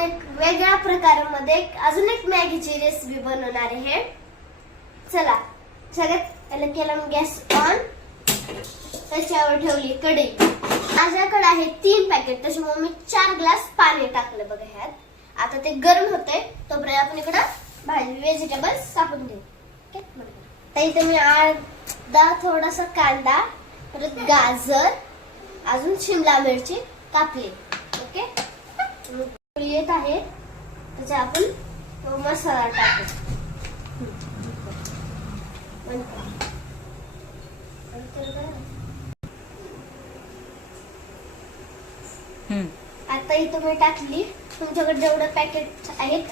एक वेगळ्या प्रकारामध्ये अजून एक मॅगीची रेसिपी बनवणार आहे. चला सगळ्यात पहिला केला मी गॅस ऑन, त्याच्यावर ठेवली कढई. माझ्याकडे आहे 3 पॅकेट, त्याच्यामुळे मी 4 ग्लास पाणी टाकलं बघा ह्यात. आता ते गरम होते तोपर्यंत आपण इकडं भाजी व्हेजिटेबल्स कापून घेऊ. ओके, इथे मी अर्धा थोडासा कांदा, परत गाजर, अजून शिमला मिरची कापली. ओके, येत आहे त्याचा आपण तो मसाला टाकू. आता इथं मी टाकली. तुमच्याकडे जेवढं पॅकेट आहेत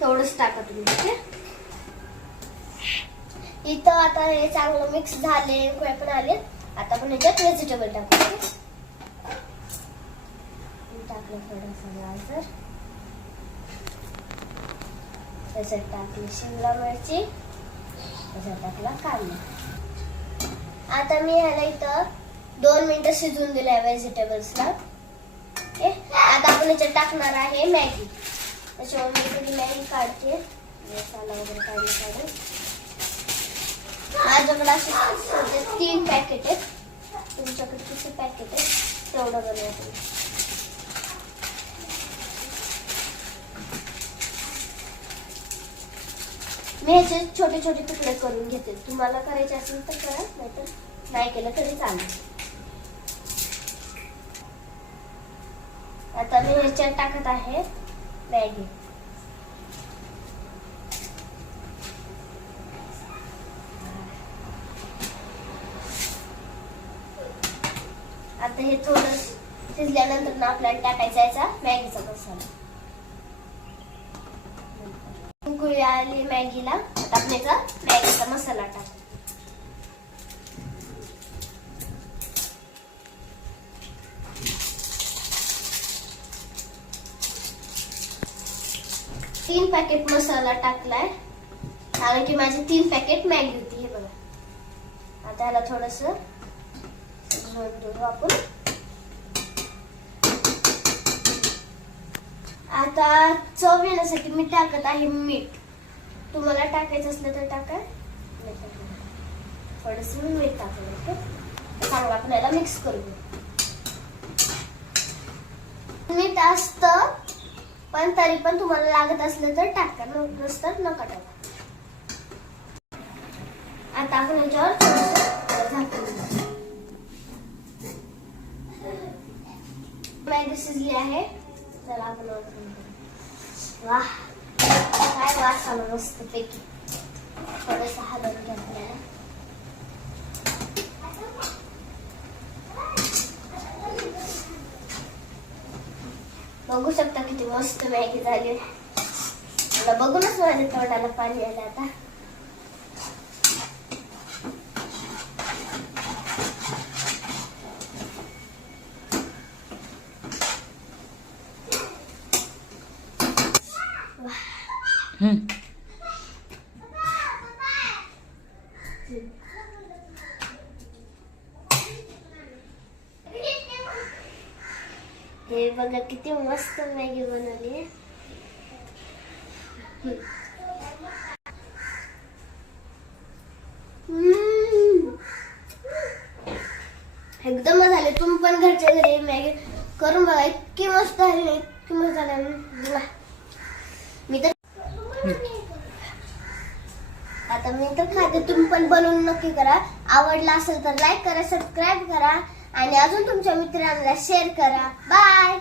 तेवढंच टाका तुम्ही. ओके, इथं आता हे चांगलं मिक्स झाले, उकळे पण आले. आता आपण याच्यात व्हेजिटेबल टाकू. टाकलं थोडासा गाजर, त्याच्यात टाकली शिमला मिरची, त्याच्यात टाकला कांदा. आता मी ह्याला इथं 2 मिनिटं शिजवून दिलंय व्हेजिटेबल्सला. ओके, आता आपण याच्यात टाकणार आहे मॅगी. त्याच्यामुळे मी मॅगी काढते, मसाला वगैरे काढून. माझ्याकडे असे 3 पॅकेट आहेत. तुमच्याकडे किती पॅकेट आहे तेवढं बनवा. मी ह्याचे छोटे छोटे तुकडे करून घेते. तुम्हाला करायचे असेल तर करा, नाहीतर नाही केलं तरी चालेल. आता मी ह्याच्यात टाकत आहे मॅगी. आता हे थोडं शिजल्यानंतर ना आपल्याला टाकायचा याचा मॅगीचा मसाला. उकळी आली मॅगीला. आता आपण याचा मॅगीचा मसाला टाकू. तीन पॅकेट मसाला टाकलाय, कारण की माझी 3 पॅकेट मॅगी होती. हे बघा. आता ह्याला थोडस आपण. आता चव येण्यासाठी मी टाकत आहे मीठ. तुम्हाला टाकायचं असलं तर टाका. थोडस मीठ टाकलं. ओके, चांगलं आपण याला मिक्स करू. मीठ असतं पण तरी पण तुम्हाला लागत असलं तर टाका, नसतं नका टाका. आता आपण याच्यावर मॅगी शिजली आहे. चला आपण वाह, काय वास आला मस्त पैकी. थोडस हलवून घ्या आपल्याला. बघू शकता किती मस्त मॅगी झाली. मला बघूनच माझ्या तोंडाला पाणी आलं आता. हे बघा किती मस्त मॅगी बनवली आहे. एकदम झाले. तुम्ही पण घरच्या घरी मॅगी करून बघा, इतकी मस्त झाली, इतकी मस्त झाली. मी तर आता मी तर खाते. तुम्ही पण बनवून नक्की करा. आवडला असेल तर लाईक करा, सबस्क्राईब करा आणि अजून तुमच्या मित्रांना शेअर करा. बाय.